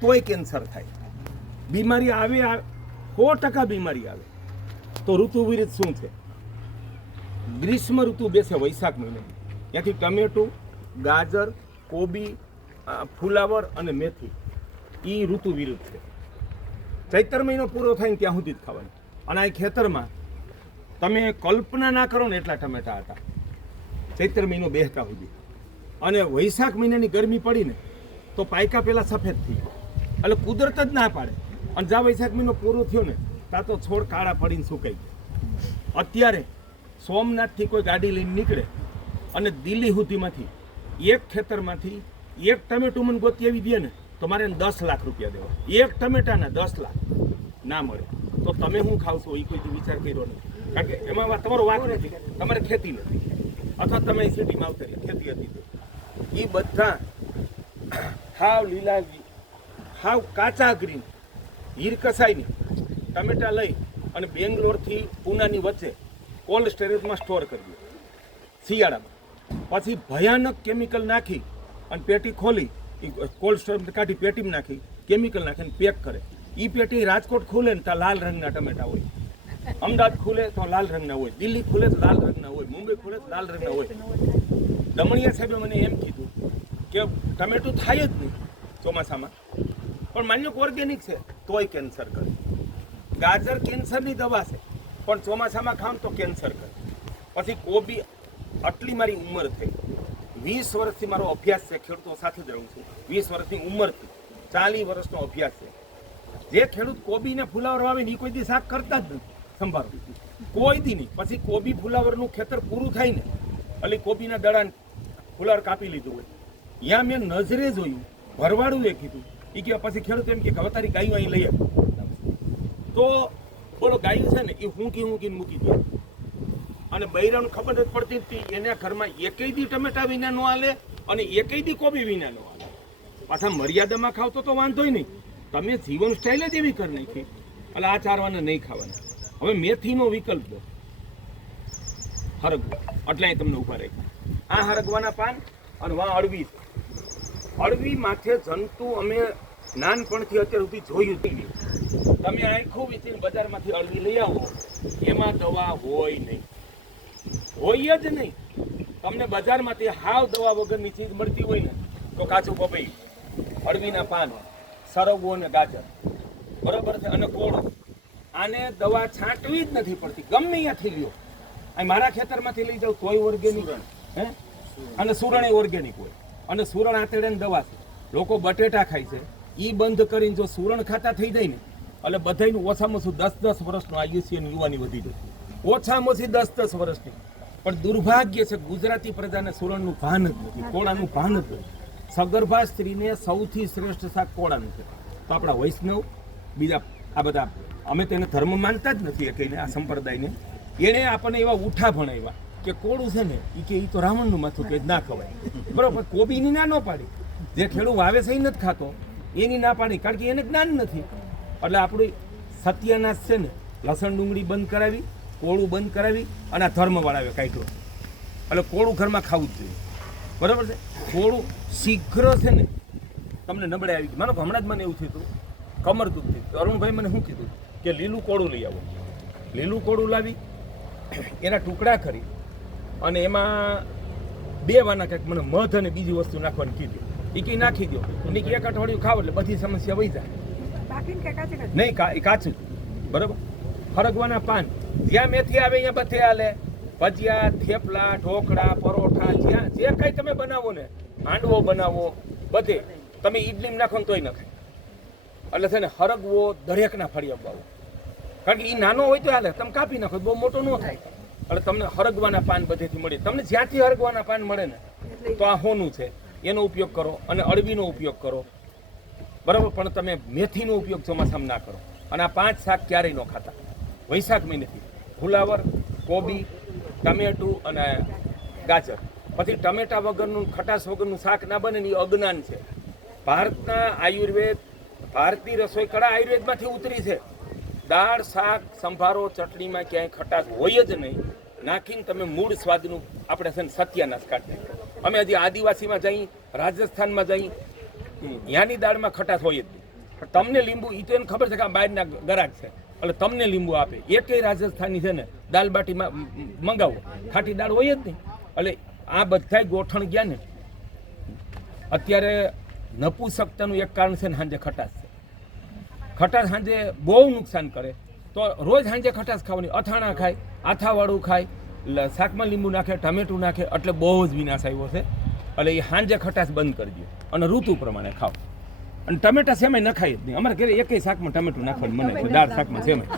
તોય કેન્સર થાય. બીમારી આવે સો ટકા બીમારી આવે. તો ઋતુ વિરુદ્ધ શું છે? ગ્રીષ્મ ઋતુ બેસે વૈશાખ મહિને. ત્યાંથી ટમેટું, ગાજર, કોબી ફુલાવર અને મેથી. એ ઋતુ વિરુદ્ધ છે. ચૈતર મહિનો પૂરો થાય ત્યાં સુધી જ ખાવાનું. અને આ ખેતરમાં તમે કલ્પના ના કરો ને એટલા ટમેટા હતા. ચૈત્ર મહિનો બેસતા સુધી. અને વૈશાખ મહિનાની ગરમી પડીને તો પાયકા પહેલાં સફેદ થઈ ગયા. એટલે કુદરત જ ના પાડે. અને જ્યાં વૈશાખ મહિનો પૂરો થયો ને, ત્યાં તો છોડ કાળા પડીને સુકાઈ ગયા. અત્યારે સોમનાથથી કોઈ ગાડી લઈને નીકળે અને દિલ્હી સુધીમાંથી એક ખેતરમાંથી એક ટમેટું મને ગોતી આવી દે ને, તો મારે દસ લાખ રૂપિયા દેવા. એક ટમેટાના દસ લાખ ના મળે. તો તમે શું ખાવશો? એ કોઈ વિચાર કર્યો નથી. કારણ કે એમાં તમારો વાક નથી. તમારે ખેતી નથી. અથવા તમે સિટીમાં આવતા ખેતી હતી. એ બધા હાવ લીલા હાવ કાચા ગ્રીન. હીર કસાઈની ટમેટા લઈ અને બેંગ્લોરથી પૂનાની વચ્ચે કોલ્ડ સ્ટોરેજમાં સ્ટોર કરી શિયાળામાં. પછી ભયાનક કેમિકલ નાખી અને પેટી ખોલી કોલ્ડ સ્ટોરેજ કાઢી પેટીમાં નાખી, કેમિકલ નાખીને પેક કરે. એ પેટી રાજકોટ ખુલે ને તો લાલ રંગના ટમેટા હોય. અમદાવાદ ખુલે તો લાલ રંગના હોય. દિલ્હી ખુલે તો લાલ રંગના હોય. મુંબઈ ખુલે તો લાલ રંગના હોય. દમણિયા સાહેબે મને એમ કીધું કે ટમેટું થાય જ નહીં ચોમાસામાં. પણ માન્યો ઓર્ગેનિક છે, તોય કેન્સર કરે. ગાજર કેન્સરની દવા છે, પણ ચોમાસામાં ખામ તો કેન્સર કરે. પછી કોબી આટલી મારી ઉંમર થઈ. વીસ વર્ષથી મારો અભ્યાસ છે, ખેડૂતો સાથે જ રહું છું. વીસ વર્ષની ઉંમરથી ચાલીસ વર્ષનો અભ્યાસ છે. જે ખેડૂત કોબીને ફુલાવર વાવે ને એ કોઈ દી શાક કરતા જ નથી. સંભાળો. કોઈ દી નહીં. પછી કોબી ફુલાવરનું ખેતર પૂરું થાય ને, એટલે કોબીના દડાને ફુલાવર કાપી લીધું હોય. ત્યાં મેં નજરે જોયું, ભરવાડું એ કીધું એ કે પછી ખેડૂત એમ કે હવે તારી ગાયું અહીં લઈએ તો બોલો ગાયું છે ને એ હુંકી હુંકીને મૂકી દે. અને બૈરાનું ખબર જ પડતી હતી એના ઘરમાં એકેય દી ટમેટા વિના નો હાલે અને એકેય દી કોબી વિના નો હાલે. પાછા મર્યાદામાં ખાવ તો વાંધોય નહીં. તમે જીવન સ્ટાઇલ જ એવી કરી નાખી. એટલે આ ચારવાના નહીં ખાવાના. હવે મેથીનો વિકલ્પ દો. હરગવો. એટલે તમને ઊભા રાખ્યા. આ હરગવાના પાન અને વા અળવી. અળવી માથે જંતુ અમે નાનપણથી અત્યાર સુધી જોયું ટીવી તમે આખું વીસીને બજારમાંથી અળવી લઈ આવો એમાં દવા હોય નહીં. હોય જ નહીં. તમને બજારમાંથી હાવ દવા વગરની ચીજ મળતી હોય ને તો કાચું પપૈયું અળવીના પાન સરગવો અને ગાજર. બરોબર છે? અને કોળું. આને દવા છાંટવી જ નથી પડતી. ગમે અહીંયાથી લ્યો. અહીં મારા ખેતરમાંથી લઈ જાઉં તોય ઓર્ગેનિક હે? અને સુરણ એ ઓર્ગેનિક હોય. અને સુરણ આતેડે દવા છે. લોકો બટેટા ખાય છે. ઈ બંધ કરીને જો સુરણ ખાતા થઈ જાય ને, એટલે બધાયનું ઓછામાં ઓછું દસ દસ વર્ષનું આયુષ્ય યુવાની વધી જશે ઓછામાં ઓછી દસ દસ વર્ષની. પણ દુર્ભાગ્ય છે, ગુજરાતી પ્રજાને સુરણનું ભાન જ નથી, કોળાનું ભાન જ નથી. સગર્ભા સ્ત્રીને સૌથી શ્રેષ્ઠ શાક કોળાનું છે. તો આપણા વૈષ્ણવ, બીજા આ બધા, અમે તેને ધર્મ માનતા જ નથી કહીને આ સંપ્રદાયને. એણે આપણને એવા ઉઠા ભણાવ્યા કે કોળું છે ને એ કે એ તો રાવણનું માથું કે ના ખવાય. બરોબર, કોબીની ના ન પાડી. જે ખેડૂત વાવે છે એ નથી ખાતો એની ના પાડી, કારણ કે એને જ્ઞાન નથી. એટલે આપણું સત્યાનાશ છે ને, લસણ ડુંગળી બંધ કરાવી, કોળું બંધ કરાવી અને આ ધર્મ વાળાવે કાઢ્યો એટલે. કોળું ઘરમાં ખાવું જ જોઈએ. બરાબર છે? કોળું શીઘ્ર છે ને, તમને નબળે આવી ગઈ. માનો કે હમણાં જ મને એવું થયું હતું, કમર દુખતી. અરુણભાઈ મને શું કીધું? કે લીલું કોળું લઈ આવો. લીલું કોળું લાવી, એના ટુકડા કરી, અને એમાં બે વાના કંઈક મને મધ અને બીજી વસ્તુ નાખવાની કીધી. એ કંઈ નાખી દો અને એક અઠવાડિયું ખાવ એટલે બધી સમસ્યા વહી જાય? નહીં કાચું. બરોબર? ફરગવાના પાન. જ્યાં મેથી આવે અહીંયા બધે હાલે ભજીયા થેપલા ઢોકળા પરોઠા જ્યાં જે કાંઈ તમે બનાવો ને હાંડવો બનાવો બધે. તમે ઈડલી નાખો ને તોય નખાય. એટલે છે ને હરગવો દરેકના ફળી અપાવો કારણ કે એ નાનો હોય તો હાલે. તમે કાપી નાખો બહુ મોટો ન થાય. એટલે તમને હરગવાના પાન બધેથી મળે. તમને જ્યાંથી હરગવાના પાન મળે ને તો આ હોનું છે. એનો ઉપયોગ કરો અને અળવીનો ઉપયોગ કરો. બરાબર? પણ તમે મેથીનો ઉપયોગ ચોમાસામાં ના કરો. અને આ પાંચ શાક ક્યારેય ન ખાતા. વૈશાખ મહિનેથી. ફુલાવર, કોબી, ટમેટું અને ગાજર. પછી ટમેટા વગરનું, ખટાશ વગરનું શાક ના બને એ અજ્ઞાન છે. ભારતના આયુર્વેદ, ભારતીય રસોઈ કળા આયુર્વેદમાંથી ઉતરી છે. દાળ, શાક, સંભારો, ચટણીમાં ક્યાંય ખટાશ હોય જ નહીં. નાખીને તમે મૂળ સ્વાદનું આપણે છે ને સત્યાનાશ કાઢી અમે હજી આદિવાસીમાં જઈ, રાજસ્થાનમાં જઈ ત્યાંની દાળમાં ખટાશ હોય જ નહીં. તમને લીંબુ એ તો એને ખબર છે કે આ બહારના ગરાક છે. એટલે તમને લીંબુ આપે. એકેય રાજસ્થાની છે ને દાલ બાટીમાં મંગાવો. ખાટી દાળ હોય જ નહીં. એટલે આ બધાય ગોઠણ ગયા ને, અત્યારે નપુસકતાનું એક કારણ છે ને સાંજે ખટાશ છે. ખટાશ સાંજે બહુ નુકસાન કરે. તો રોજ સાંજે ખટાશ ખાવાની, અથાણા ખાય, આથાવાળું ખાય શાકમાં લીંબુ નાખે, ટામેટું નાખે, એટલે બહુ જ વિનાશ આવ્યો છે. એટલે એ સાંજે ખટાશ બંધ કરી દો અને ઋતુ પ્રમાણે ખાઓ. અને ટમેટા સેમાય નખાય જ નહીં. અમારે ઘરે એકેય શાકમાં ટમેટું નાખવાનું મને દાળ શાકમાં સેમાય